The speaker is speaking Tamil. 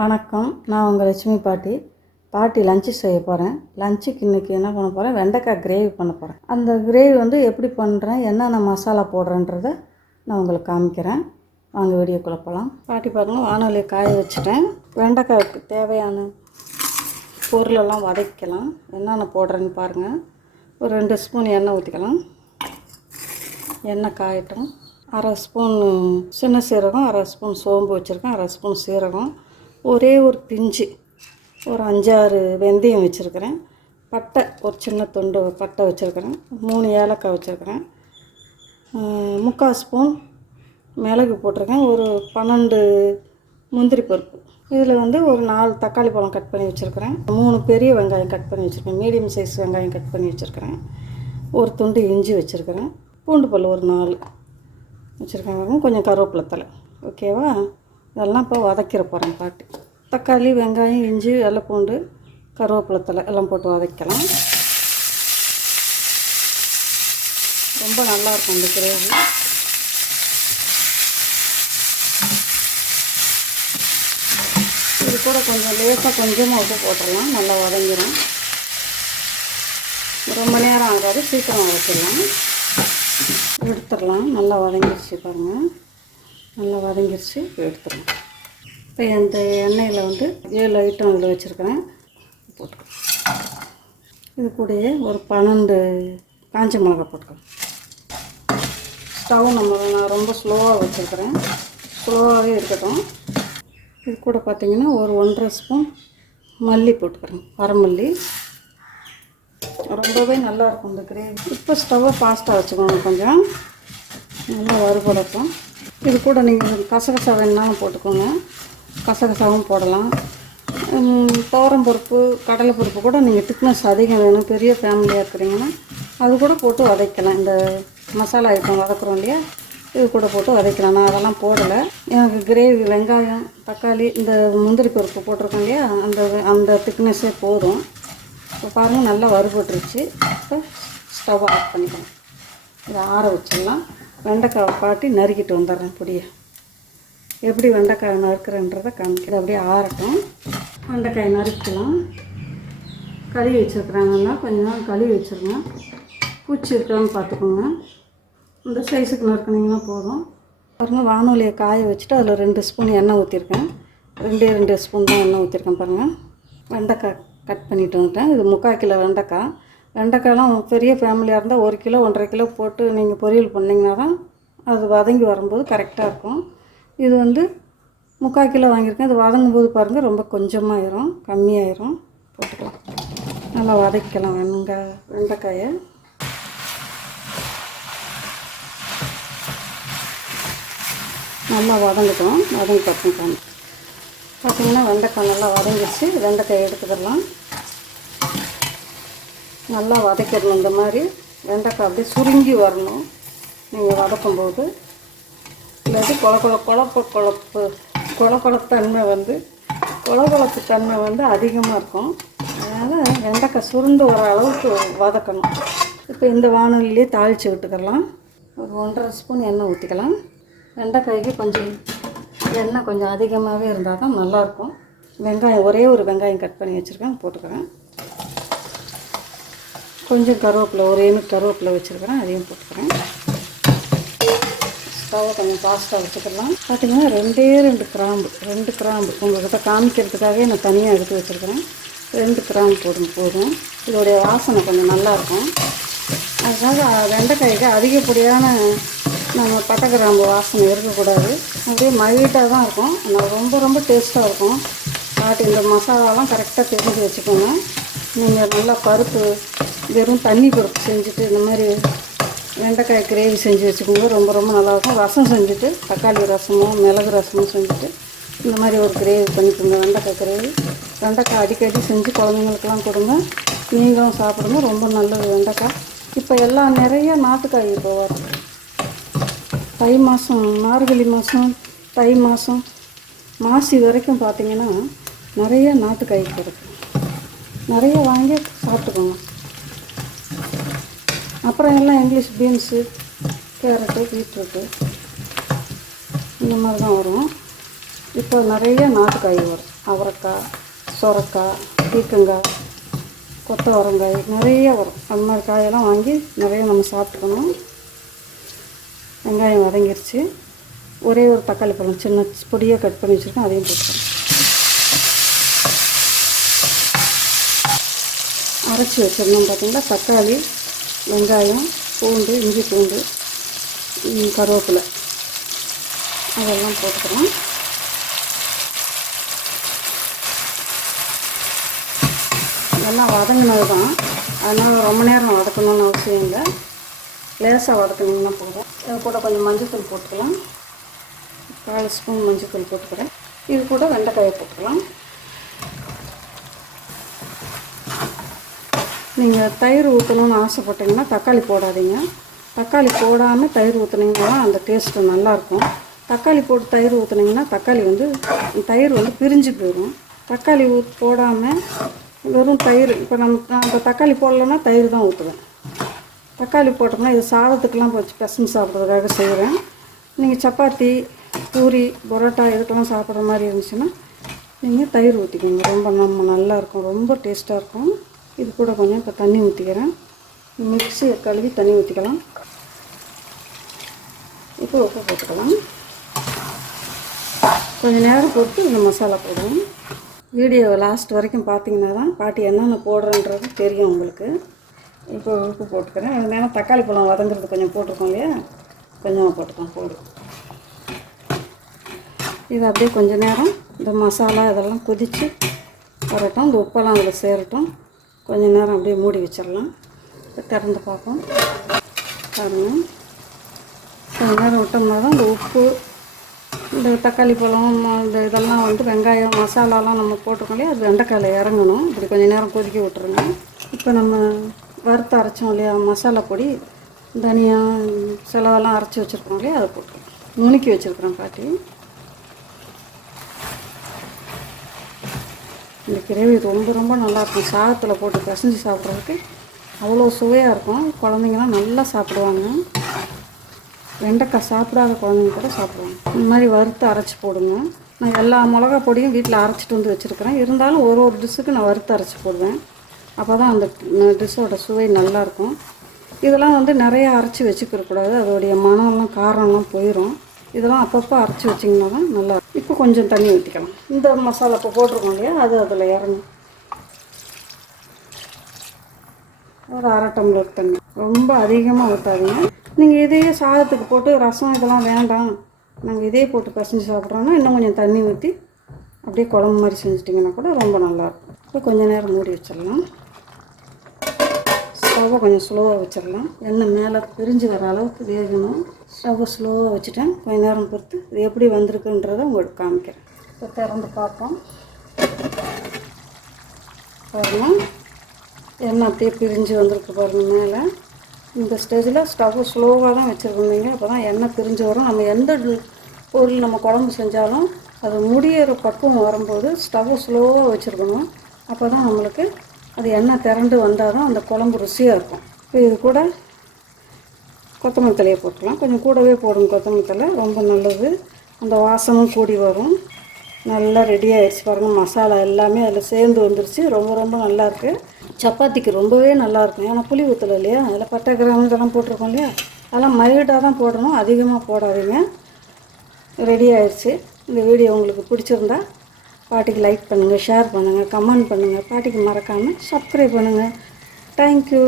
வணக்கம். நான் உங்கள் லட்சுமி பாட்டி. பாட்டி லஞ்சு செய்ய போகிறேன் லஞ்சுக்கு இன்றைக்கி என்ன பண்ண போகிறேன் வெண்டைக்காய் கிரேவி பண்ண போகிறேன் அந்த கிரேவி வந்து எப்படி பண்ணுறேன் என்னென்ன மசாலா போடுறேன்றத நான் உங்களுக்கு காமிக்கிறேன். வாங்க வீடியோக்குள்ளே போகலாம் பாட்டி பாருங்க வானொலியை காய வச்சுட்டேன். வெண்டைக்காய்க்கு தேவையான பொருளெல்லாம் வதக்கிக்கலாம் என்னென்ன போடுறேன்னு பாருங்கள் ஒரு ரெண்டு ஸ்பூன் எண்ணெய் ஊற்றிக்கலாம் எண்ணெய் காயட்டும். அரை ஸ்பூன் சின்ன சீரகம் அரை ஸ்பூன் சோம்பு வச்சுருக்கேன். அரை ஸ்பூன் சீரகம். ஒரே ஒரு பிஞ்சு ஒரு அஞ்சாறு வெந்தயம் வச்சுருக்கிறேன். பட்டை ஒரு சின்ன துண்டு பட்டை வச்சுருக்கிறேன். மூணு ஏலக்காய் வச்சுருக்கிறேன். முக்கால் ஸ்பூன் மிளகு போட்டிருக்கேன். ஒரு பன்னெண்டு முந்திரி பருப்பு. இதில் வந்து ஒரு நாலு தக்காளி பழம் கட் பண்ணி வச்சுருக்கிறேன். மூணு பெரிய வெங்காயம் கட் பண்ணி வச்சுருக்கேன். மீடியம் சைஸ் வெங்காயம் கட் பண்ணி வச்சுருக்கிறேன். ஒரு துண்டு இஞ்சி வச்சுருக்கிறேன். பூண்டு பல் ஒரு நாலு வச்சுருக்கேன். கொஞ்சம் கருவேப்பிலை தலை ஓகேவா? இதெல்லாம் இப்போ வதக்கிற போகிறேன் பாட்டு. தக்காளி வெங்காயம் இஞ்சி வெள்ளை பூண்டு கருவேப்பிலை எல்லாம் போட்டு வதக்கலாம். ரொம்ப நல்லாயிருக்கும் இந்த கிரேவி. இது கூட கொஞ்சம் லேசாக கொஞ்சமாக உப்பு போட்டுடலாம். நல்லா வதங்கிடும் ரொம்ப நேரம் ஆகாது சீக்கிரம் வதக்கிடலாம் எடுத்துடலாம். நல்லா வதங்கிடுச்சு பாருங்கள் நல்லா வதங்கிருச்சு. எடுத்துடலாம். இப்போ இந்த எண்ணெயில் வந்து ஏழு ஐட்டம் இதில் வச்சுருக்கிறேன். போட்டுக்கலாம் இது கூடயே ஒரு பன்னெண்டு காஞ்ச மிளகா போட்டுக்கலாம் ஸ்டவ் நம்ம நான் ரொம்ப ஸ்லோவாக வச்சுருக்கிறேன். ஸ்லோவாகவே இருக்கட்டும். இது கூட பார்த்திங்கன்னா ஒரு ஒன்றரை ஸ்பூன் மல்லி போட்டுக்கிறேன். வரமல்லி ரொம்பவே நல்லாயிருக்கும் இந்த கிரேவி. இப்போ ஸ்டவ்வை ஃபாஸ்ட்டாக வச்சுக்கோங்க கொஞ்சம். நல்லா வறுபடட்டும். இது கூட நீங்கள் கசகசா வேணுனாலும் போட்டுக்கோங்க. கசகசாவும் போடலாம். தோரம் பருப்பு கடலை பருப்பு கூட நீங்கள் திக்னஸ் அதிகம் வேணும். பெரிய ஃபேமிலியாக இருக்கிறீங்கன்னா அது கூட போட்டு வதக்கலாம். இந்த மசாலா ஐட்டம் வதக்குறோம் இல்லையா? இது கூட போட்டு வதக்கலாம். நான் அதெல்லாம் போடலை. எனக்கு கிரேவி வெங்காயம் தக்காளி இந்த முந்திரி பருப்பு போட்டிருக்கோம் இல்லையா? அந்த அந்த திக்னஸ்ஸே போதும். இப்போ பாருங்கள் நல்லா வறுபட்டுருச்சு. இப்போ ஸ்டவ் ஆஃப் பண்ணிக்கலாம். இதை ஆற வச்சிடலாம். வெண்டைக்காவை பாட்டி நறுக்கிட்டு வந்துடுறேன் பொடியை. எப்படி வெண்டைக்காய் நறுக்கிறேன்றதை காமிக்கிறது அப்படியே ஆறட்டும். வெண்டைக்காய் நறுக்கலாம். கழுவி வச்சுருக்குறாங்கன்னா கொஞ்சம் நாள் கழுவி வச்சுருங்க. பூச்சி இருக்கான்னு பார்த்துக்கோங்க. இந்த சைஸுக்கு நறுக்குனிங்கன்னா போதும். பாருங்கள் வானொலியை காய வச்சுட்டு அதில் ரெண்டு ஸ்பூன் எண்ணெய் ஊற்றிருக்கேன் ரெண்டே ரெண்டு ஸ்பூன் தான் எண்ணெய் ஊற்றிருக்கேன் பாருங்கள் வெண்டைக்காய் கட் பண்ணிட்டு வந்துட்டேன். இது முக்கால் கிலோ வெண்டைக்காய். வெண்டைக்காயெலாம் பெரிய ஃபேமிலியாக இருந்தால் ஒரு கிலோ ஒன்றரை கிலோ போட்டு நீங்கள் பொரியல் பண்ணிங்கன்னா தான் அது வதங்கி வரும்போது கரெக்டாக இருக்கும். இது வந்து முக்கால் கிலோ வாங்கியிருக்கேன். இது வதங்கும் போது பாருங்கள் ரொம்ப கொஞ்சமாயிரும் கம்மியாயிரும். போட்டுக்கலாம். நல்லா வதக்கலாம் வெங்காய வெண்டைக்காயை. நல்லா வதங்கட்டும். வதங்கி பக்கம் காமி பார்த்திங்கன்னா வெண்டைக்காய் நல்லா வதங்கிச்சு வெண்டைக்காய் எடுத்துக்கிடலாம். நல்லா வதக்கிடணும் இந்த மாதிரி. வெண்டைக்காய் அப்படியே சுருங்கி வரணும். நீங்கள் வதக்கும்போது இல்லாட்டி கொல கொல குழப்பு குழப்பு கொல கொலத்தன்மை வந்து கொல தன்மை வந்து அதிகமாக இருக்கும். அதனால் வெண்டைக்காய் சுருண்டு வர அளவுக்கு வதக்கணும். இப்போ இந்த வானொலியிலே தாளித்து விட்டுக்கலாம். ஒரு ஒன்றரை ஸ்பூன் எண்ணெய் ஊற்றிக்கலாம் வெண்டைக்காய்க்கு கொஞ்சம் எண்ணெய் கொஞ்சம் அதிகமாகவே இருந்தால் தான் நல்லாயிருக்கும். வெங்காயம் ஒரே ஒரு வெங்காயம் கட் பண்ணி வச்சுருக்கேன் போட்டுக்கிறேன் கொஞ்சம் கருவேப்பிலை ஒரே கருவேப்பிலை வச்சுருக்கிறேன் அதையும் போட்டுக்கிறேன். ஸ்டவ்வை கொஞ்சம் ஃபாஸ்ட்டாக வச்சுக்கலாம். பார்த்திங்கன்னா ரெண்டே ரெண்டு கிராம்பு ரெண்டு கிராம்பு. உங்கள்கிட்ட காமிக்கிறதுக்காகவே நான் தனியாக எடுத்து வச்சுருக்கிறேன். ரெண்டு கிராம்பு போடும் போதும். இதோடைய வாசனை கொஞ்சம் நல்லாயிருக்கும். அதனால் வெண்டைக்காய்க்கு அதிகப்படியான நம்ம பட்டை கிராம்பு வாசனை இருக்கக்கூடாது. அப்படியே மைட்டாக தான் இருக்கும். ஆனால் ரொம்ப ரொம்ப டேஸ்ட்டாக இருக்கும். பாட்டி இந்த மசாலாலாம் கரெக்டாக தெரிஞ்சு வச்சுக்கோங்க. நீங்கள் நல்லா பருப்பு வெறும் தண்ணி பருப்பு செஞ்சுட்டு இந்த மாதிரி வெண்டைக்காய் கிரேவி செஞ்சு வச்சுக்கோங்க ரொம்ப ரொம்ப நல்லாயிருக்கும். ரசம் செஞ்சுட்டு தக்காளி ரசமோ மிளகு ரசமோ செஞ்சுட்டு இந்த மாதிரி ஒரு கிரேவி பண்ணிக்கோங்க வெண்டைக்காய் கிரேவி. வெண்டைக்காய் அடிக்கடி செஞ்சு குழந்தைங்களுக்கெல்லாம் கொடுங்க. நீங்களும் சாப்பிடுங்க. ரொம்ப நல்லது வெண்டைக்காய். இப்போ எல்லாம் நிறைய நாட்டுக்காய் இப்போ வரும். தை மாதம் மார்கழி மாதம் தை மாதம் மாசி வரைக்கும் பார்த்திங்கன்னா நிறைய நாட்டுக்காய் கிடைக்கும் நிறைய வாங்கி சாப்பிட்டுக்கோங்க. அப்புறம் எல்லாம் இங்கிலீஷ் பீன்ஸு கேரட்டு பீட்ரூட்டு இந்த மாதிரி தான் வரும். இப்போ நிறைய நாட்டுக்காய் வரும். அவரைக்காய் சொரக்காய் பீக்கங்காய் கொத்தவரங்காய் நிறைய வரும். அந்த மாதிரி காயெல்லாம் வாங்கி நிறைய நம்ம சாப்பிட்டுக்கணும். வெங்காயம் வதங்கிருச்சு. ஒரே ஒரு தக்காளி பழம் சின்ன பொடியாக கட் பண்ணி வச்சுருக்கேன் அதையும் போட்டுக்கணும். அரைச்சி வச்சிருந்தோம் பார்த்தீங்களா? தக்காளி வெங்காயம் பூண்டு இஞ்சி பூண்டு கருவேப்பிலை. அதெல்லாம் போட்டுக்கிறோம் எல்லாம் வதங்கினது தான். அதனால் ரொம்ப நேரம் வதக்கணும்னு அவசியம் இல்லை. லேசாக வதக்கணும்னா போதும் இது கூட கொஞ்சம் மஞ்சத்தூள் போட்டுக்கலாம். கால் ஸ்பூன் மஞ்சத்தூள் போட்டுக்கிறேன். இது கூட வெண்டைக்காயை போட்டுக்கலாம். நீங்கள் தயிர் ஊற்றணும்னு ஆசைப்பட்டீங்கன்னா தக்காளி போடாதீங்க. தக்காளி போடாமல் தயிர் ஊற்றுனீங்கன்னா அந்த டேஸ்ட்டு நல்லாயிருக்கும். தக்காளி போட்டு தயிர் ஊற்றுனீங்கன்னா தக்காளி வந்து தயிர் வந்து பிரிஞ்சு போயிடும் தக்காளி ஊத் போடாமல் வெறும் தயிர் இப்போ நம்ம நான் இப்போ தக்காளி போடலைன்னா தயிர் தான் ஊற்றுவேன் தக்காளி போட்டோம்னா இது சாதத்துக்கெலாம் வச்சு பிசைஞ்சு சாப்பிட்றதுக்காக செய்கிறேன் நீங்கள் சப்பாத்தி பூரி பரோட்டா இதுக்கெல்லாம் சாப்பிட்ற மாதிரி இருந்துச்சுன்னா நீங்கள் தயிர் ஊற்றிக்கோங்க ரொம்ப நம்ம நல்லாயிருக்கும். ரொம்ப டேஸ்ட்டாக இருக்கும். இது கூட கொஞ்சம் இப்போ தண்ணி ஊற்றிக்கிறேன் மிக்சியை கழுவி தண்ணி ஊற்றிக்கலாம் இப்போ உப்பு போட்டுக்கலாம். கொஞ்சம் நேரம் போட்டு இந்த மசாலா போடுவோம் வீடியோ லாஸ்ட் வரைக்கும் பார்த்தீங்கன்னா தான் பாட்டி என்னென்ன போடுறன்றது தெரியும் உங்களுக்கு. இப்போ உப்பு போட்டுக்கிறேன். நேரம் தக்காளி பழம் வதங்குறது கொஞ்சம் போட்டிருக்கோம் இல்லையா? கொஞ்சமாக போட்டுக்கலாம் போடு. இது அப்படியே கொஞ்சம் நேரம் இந்த மசாலா இதெல்லாம் கொதித்து வரட்டும். இந்த உப்பெல்லாம் அதில் சேரட்டும். கொஞ்ச நேரம் அப்படியே மூடி வச்சிடலாம். இப்போ திறந்து பார்ப்போம். பாருங்கள் கொஞ்ச நேரம் விட்டோம்னா தான் இந்த உப்பு இந்த தக்காளி பழம் இந்த இதெல்லாம் வந்து வெங்காயம் மசாலாலாம் நம்ம போட்டிருக்கோம் இல்லையா? அது வெண்டைக்காயில் இறங்கணும். இப்படி கொஞ்சம் நேரம் கொதிக்க விட்டுருங்க. இப்போ நம்ம வறுத்து அரைச்சோம் இல்லையா? மசாலா பொடி தனியா செலவெல்லாம் அரைச்சி வச்சுருக்கோம் இல்லையா? அதை போட்டுருக்கோம் நுணுக்கி வச்சுருக்குறேன் பாட்டி. கிரேவி ரொம்ப ரொம்ப நல்லாயிருக்கும். சாதத்தில் போட்டு பிசைஞ்சு சாப்பிட்றதுக்கு அவ்வளோ சுவையாக இருக்கும். குழந்தைங்கலாம் நல்லா சாப்பிடுவாங்க. வெண்டைக்காய் சாப்பிடாத குழந்தைங்க கூட சாப்பிடுவாங்க. இந்த மாதிரி வறுத்து அரைச்சி போடுங்க. நான் எல்லா மிளகா பொடியும் வீட்டில் அரைச்சிட்டு வந்து வச்சுருக்கிறேன். இருந்தாலும் ஒரு ஒரு டிஷ்ஷுக்கு நான் வறுத்து அரைச்சி போடுவேன். அப்போ தான் அந்த டிஷ்ஷோட சுவை நல்லாயிருக்கும். இதெல்லாம் வந்து நிறையா அரைச்சி வச்சுக்கிறக்கூடாது அதோடைய மனம்லாம் காரம்லாம் போயிடும் இதெல்லாம் அப்பப்போ அரைச்சி வச்சிங்கன்னா தான் நல்லா இப்போ கொஞ்சம் தண்ணி ஊற்றிக்கலாம் இந்த மசாலா இப்போ போட்டிருக்கோம் இல்லையா? அது அதில் இறங்கும் ஒரு அரை டம்ளர் தண்ணி. ரொம்ப அதிகமாக ஊற்றாதீங்க நீங்கள் இதையே சாதத்துக்கு போட்டு ரசம் இதெல்லாம் வேண்டாம். நாங்கள் இதே போட்டு பசஞ்சு சாப்பிட்றோன்னா இன்னும் கொஞ்சம் தண்ணி ஊற்றி அப்படியே குழம்பு மாதிரி செஞ்சிட்டிங்கன்னா கூட ரொம்ப நல்லாயிருக்கும் இப்போ கொஞ்சம் நேரம் மூடி வச்சிடலாம். ஸ்டவ்வை கொஞ்சம் ஸ்லோவாக வச்சிடலாம். எண்ணெய் மேலே பிரிஞ்சு வர அளவுக்கு வேகணும். ஸ்டவ்வை ஸ்லோவாக வச்சுட்டேன். கொஞ்ச நேரம் பொறுத்து இது எப்படி வந்திருக்குன்றதை உங்களுக்கு காமிக்கிறேன். இப்போ திறந்து பார்ப்போம். பாருங்கள் எண்ணெய் அப்படியே பிரிஞ்சு வந்திருக்கு பாருங்க மேலே. இந்த ஸ்டேஜில் ஸ்டவ் ஸ்லோவாக தான் வச்சுருக்கீங்க அப்போ தான் எண்ணெய் பிரிஞ்சு வரும். நம்ம எந்த பொருள் நம்ம குழம்பு செஞ்சாலும் அது முடியிற பக்குவம் வரும்போது ஸ்டவ் ஸ்லோவாக வச்சுருக்கணும் அப்போ தான் நம்மளுக்கு அது எண்ணெய் திரண்டு வந்தால் தான் அந்த குழம்பு ருசியாக இருக்கும். இப்போ இது கூட கொத்தமல்லி தலையை போட்டுக்கலாம். கொஞ்சம் கூடவே போடும் கொத்தமல்லி தழை. ரொம்ப நல்லது. அந்த வாசமும் கூடி வரும். நல்லா ரெடி ஆயிடுச்சு பாருங்கள் மசாலா எல்லாமே அதில் சேர்ந்து வந்துருச்சு. ரொம்ப ரொம்ப நல்லாயிருக்கு சப்பாத்திக்கு ரொம்பவே நல்லாயிருக்கும் ஏன்னா புளி ஊற்றலை இல்லையா? அதில் பட்டை கிராம் இதெல்லாம் போட்டிருக்கோம் இல்லையா? அதெல்லாம் மைல்டாக தான் போடணும். அதிகமாக போடாதீங்க. ரெடி ஆயிடுச்சு. இந்த வீடியோ உங்களுக்கு பிடிச்சிருந்தா பாட்டிக்கு லைக் பண்ணுங்கள் ஷேர் பண்ணுங்கள் கமெண்ட் பண்ணுங்கள் பாட்டிக்கு மறக்காமல் சப்ஸ்கிரைப் பண்ணுங்கள் தேங்க்யூ